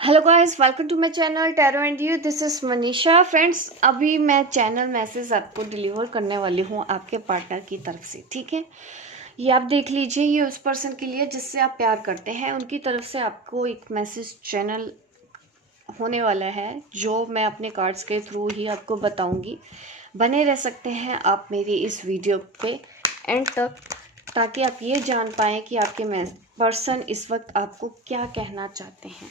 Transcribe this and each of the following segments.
Hello guys, welcome to my channel tarot and you. This is Manisha. Friends, अभी मैं channel message आपको deliver करने वाली हूँ आपके पार्टनर की तरफ से। ठीक है, ये आप देख लीजिए। ये उस पर्सन के लिए जिससे आप प्यार करते हैं, उनकी तरफ से आपको एक मैसेज चैनल होने वाला है, जो मैं अपने कार्ड्स के थ्रू ही आपको बताऊंगी। बने रह सकते हैं आप मेरी इस वीडियो पे एंड तक, ताकि आप ये जान पाएँ कि आपके पर्सन इस वक्त आपको क्या कहना चाहते हैं।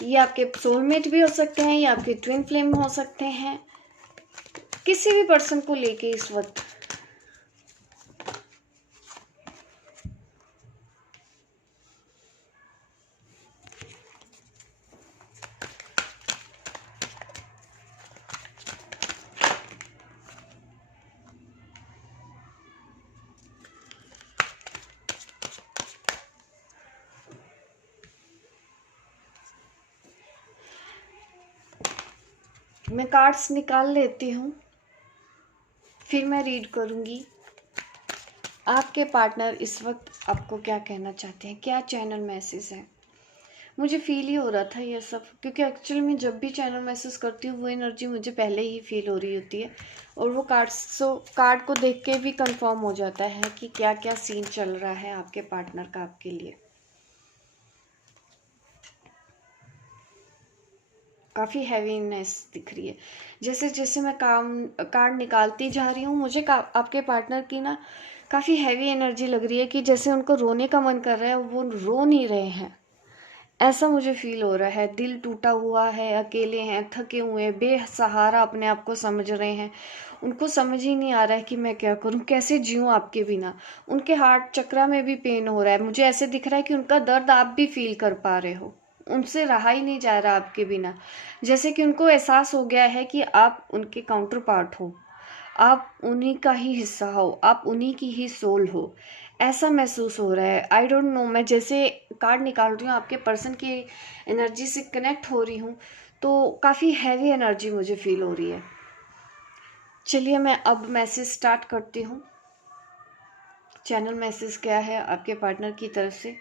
ये आपके सोलमेट भी हो सकते हैं, ये आपके ट्विन फ्लेम हो सकते हैं। किसी भी पर्सन को लेके इस वक्त मैं कार्ड्स निकाल लेती हूँ, फिर मैं रीड करूँगी आपके पार्टनर इस वक्त आपको क्या कहना चाहते हैं, क्या चैनल मैसेज है। मुझे फील ही हो रहा था ये सब, क्योंकि एक्चुअली मैं जब भी चैनल मैसेज करती हूँ वो एनर्जी मुझे पहले ही फील हो रही होती है, और वो कार्ड को देख के भी कंफर्म हो जाता है कि क्या क्या सीन चल रहा है आपके पार्टनर का आपके लिए। काफ़ी हैवीनेस दिख रही है। जैसे जैसे मैं कार्ड निकालती जा रही हूँ, मुझे आपके पार्टनर की ना काफ़ी हैवी एनर्जी लग रही है, कि जैसे उनको रोने का मन कर रहा है, वो रो नहीं रहे हैं। ऐसा मुझे फील हो रहा है। दिल टूटा हुआ है, अकेले हैं, थके हुए हैं, बेसहारा अपने आप को समझ रहे हैं। उनको समझ ही नहीं आ रहा है कि मैं क्या करूं, कैसे जीऊं आपके बिना। उनके हार्ट चक्रा में भी पेन हो रहा है। मुझे ऐसे दिख रहा है कि उनका दर्द आप भी फील कर पा रहे हो। उनसे रहा ही नहीं जा रहा आपके बिना। जैसे कि उनको एहसास हो गया है कि आप उनके काउंटर पार्ट हो, आप उन्हीं का ही हिस्सा हो, आप उन्हीं की ही सोल हो। ऐसा महसूस हो रहा है। आई डोंट नो, मैं जैसे कार्ड निकाल रही हूँ, आपके पर्सन की एनर्जी से कनेक्ट हो रही हूँ, तो काफ़ी हैवी एनर्जी मुझे फील हो रही है। चलिए मैं अब मैसेज स्टार्ट करती हूँ। चैनल मैसेज क्या है आपके पार्टनर की तरफ से।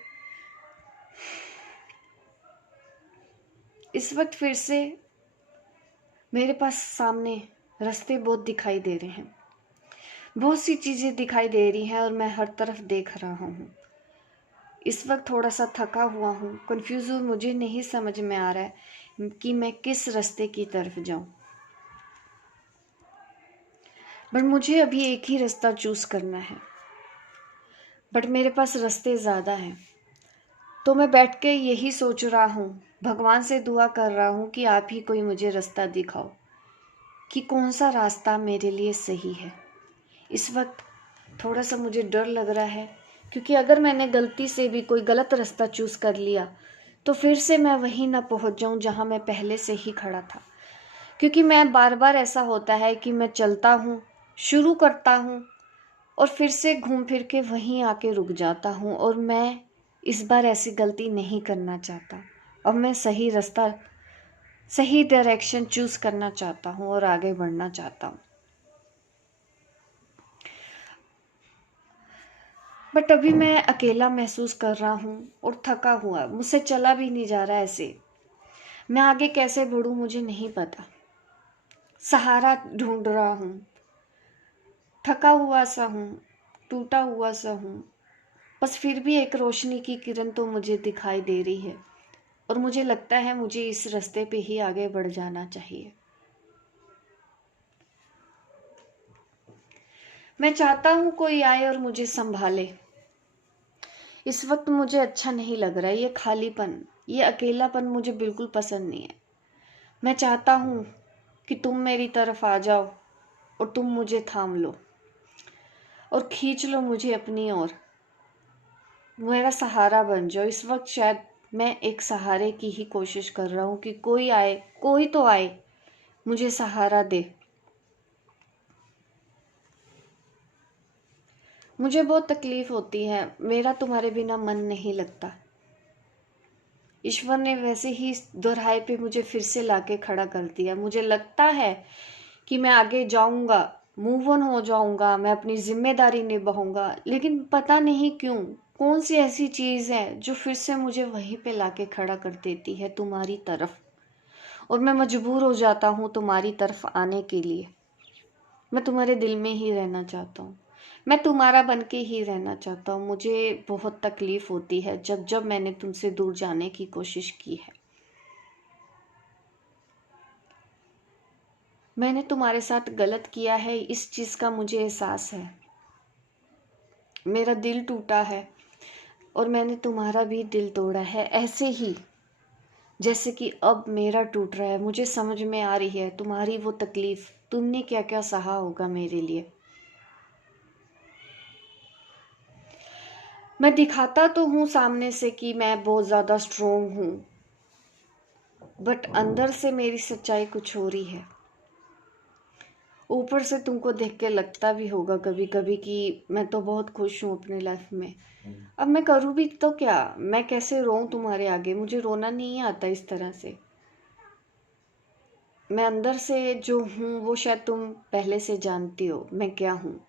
इस वक्त फिर से मेरे पास सामने रास्ते बहुत दिखाई दे रहे हैं, बहुत सी चीज़ें दिखाई दे रही हैं, और मैं हर तरफ देख रहा हूँ। इस वक्त थोड़ा सा थका हुआ हूँ, कंफ्यूज हूँ। मुझे नहीं समझ में आ रहा है कि मैं किस रास्ते की तरफ जाऊँ, बट मुझे अभी एक ही रास्ता चूज करना है। बट मेरे पास रास्ते ज़्यादा हैं, तो मैं बैठ के यही सोच रहा हूँ, भगवान से दुआ कर रहा हूँ कि आप ही कोई मुझे रास्ता दिखाओ, कि कौन सा रास्ता मेरे लिए सही है। इस वक्त थोड़ा सा मुझे डर लग रहा है, क्योंकि अगर मैंने गलती से भी कोई गलत रास्ता चूज़ कर लिया, तो फिर से मैं वहीं ना पहुंच जाऊं जहां मैं पहले से ही खड़ा था। क्योंकि मैं बार बार ऐसा होता है कि मैं चलता हूँ, शुरू करता हूँ, और फिर से घूम फिर के वहीं आके रुक जाता हूँ। और मैं इस बार ऐसी गलती नहीं करना चाहता। अब मैं सही रास्ता, सही डायरेक्शन चूज़ करना चाहता हूँ और आगे बढ़ना चाहता हूँ। बट अभी मैं अकेला महसूस कर रहा हूँ और थका हुआ, मुझसे चला भी नहीं जा रहा। ऐसे मैं आगे कैसे बढ़ूँ मुझे नहीं पता। सहारा ढूंढ रहा हूँ, थका हुआ सा हूँ, टूटा हुआ सा हूँ। बस फिर भी एक रोशनी की किरण तो मुझे दिखाई दे रही है, और मुझे लगता है मुझे इस रास्ते पे ही आगे बढ़ जाना चाहिए। मैं चाहता हूँ कोई आए और मुझे संभाले। इस वक्त मुझे अच्छा नहीं लग रहा है। ये खालीपन, ये अकेलापन मुझे बिल्कुल पसंद नहीं है। मैं चाहता हूँ कि तुम मेरी तरफ आ जाओ, और तुम मुझे थाम लो और खींच लो मुझे अपनी ओर। मेरा सहारा बन जाओ। इस वक्त शायद मैं एक सहारे की ही कोशिश कर रहा हूँ, कि कोई आए, कोई तो आए, मुझे सहारा दे। मुझे बहुत तकलीफ होती है, मेरा तुम्हारे बिना मन नहीं लगता। ईश्वर ने वैसे ही इस दोराहे पे मुझे फिर से लाके खड़ा कर दिया। मुझे लगता है कि मैं आगे जाऊंगा, मूव ऑन हो जाऊंगा, मैं अपनी जिम्मेदारी निभाऊंगा, लेकिन पता नहीं क्यों कौन सी ऐसी चीज़ है जो फिर से मुझे वहीं पे लाके खड़ा कर देती है तुम्हारी तरफ, और मैं मजबूर हो जाता हूँ तुम्हारी तरफ आने के लिए। मैं तुम्हारे दिल में ही रहना चाहता हूँ, मैं तुम्हारा बन के ही रहना चाहता हूँ। मुझे बहुत तकलीफ होती है जब जब मैंने तुमसे दूर जाने की कोशिश की है। मैंने तुम्हारे साथ गलत किया है, इस चीज़ का मुझे एहसास है। मेरा दिल टूटा है और मैंने तुम्हारा भी दिल तोड़ा है, ऐसे ही जैसे कि अब मेरा टूट रहा है। मुझे समझ में आ रही है तुम्हारी वो तकलीफ, तुमने क्या क्या सहा होगा मेरे लिए। मैं दिखाता तो हूँ सामने से कि मैं बहुत ज़्यादा स्ट्रोंग हूँ, बट अंदर से मेरी सच्चाई कुछ हो रही है। ऊपर से तुमको देख के लगता भी होगा कभी कभी कि मैं तो बहुत खुश हूँ अपने लाइफ में। अब मैं करूँ भी तो क्या, मैं कैसे रोऊं तुम्हारे आगे, मुझे रोना नहीं आता इस तरह से। मैं अंदर से जो हूँ वो शायद तुम पहले से जानती हो मैं क्या हूँ।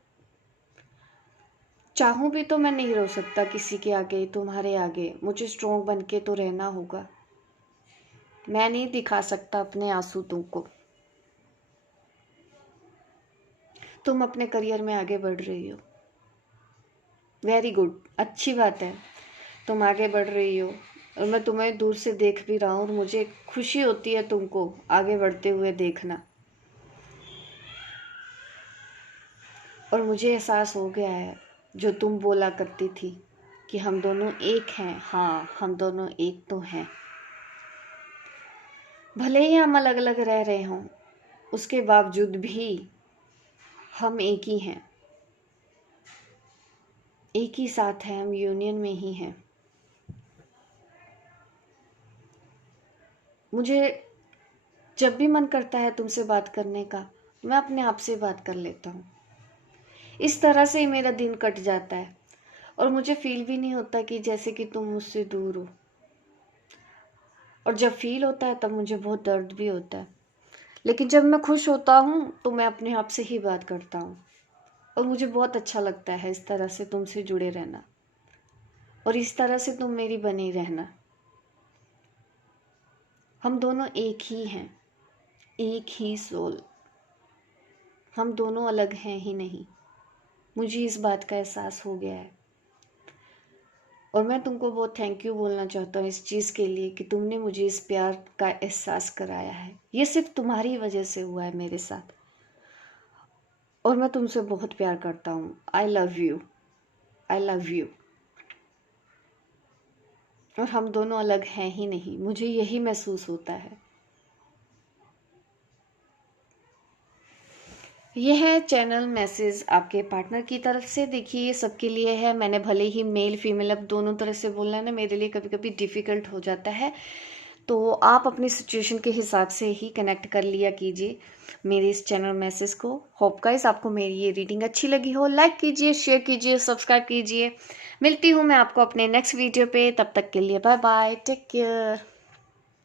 चाहूँ भी तो मैं नहीं रो सकता किसी के आगे, तुम्हारे आगे मुझे स्ट्रोंग बन के तो रहना होगा। मैं नहीं दिखा सकता अपने आंसू तुमको। तुम अपने करियर में आगे बढ़ रही हो, वेरी गुड, अच्छी बात है, तुम आगे बढ़ रही हो और मैं तुम्हें दूर से देख भी रहा हूँ और मुझे खुशी होती है तुमको आगे बढ़ते हुए देखना। और मुझे एहसास हो गया है जो तुम बोला करती थी कि हम दोनों एक हैं, हाँ हम दोनों एक तो हैं। भले ही हम अलग अलग रह रहे हों, उसके बावजूद भी हम एक ही हैं, एक ही साथ हैं, हम यूनियन में ही हैं। मुझे जब भी मन करता है तुमसे बात करने का, मैं अपने आप से बात कर लेता हूँ। इस तरह से ही मेरा दिन कट जाता है और मुझे फील भी नहीं होता कि जैसे कि तुम मुझसे दूर हो। और जब फील होता है तब मुझे बहुत दर्द भी होता है, लेकिन जब मैं खुश होता हूँ तो मैं अपने आप से ही बात करता हूँ और मुझे बहुत अच्छा लगता है इस तरह से तुमसे जुड़े रहना और इस तरह से तुम मेरी बनी रहना। हम दोनों एक ही हैं, एक ही सोल, हम दोनों अलग हैं ही नहीं। मुझे इस बात का एहसास हो गया है और मैं तुमको बहुत थैंक यू बोलना चाहता हूँ इस चीज़ के लिए कि तुमने मुझे इस प्यार का एहसास कराया है। ये सिर्फ तुम्हारी वजह से हुआ है मेरे साथ और मैं तुमसे बहुत प्यार करता हूँ। I love you, I love you. और हम दोनों अलग हैं ही नहीं, मुझे यही महसूस होता है। यह है चैनल मैसेज आपके पार्टनर की तरफ से। देखिए ये सबके लिए है, मैंने भले ही मेल फीमेल अब दोनों तरह से बोलना है ना, मेरे लिए कभी कभी डिफ़िकल्ट हो जाता है, तो आप अपनी सिचुएशन के हिसाब से ही कनेक्ट कर लिया कीजिए मेरे इस चैनल मैसेज को। होप गाइस आपको मेरी ये रीडिंग अच्छी लगी हो। लाइक कीजिए, शेयर कीजिए, सब्सक्राइब कीजिए। मिलती हूँ मैं आपको अपने नेक्स्ट वीडियो पे, तब तक के लिए बाय बाय, टेक केयर।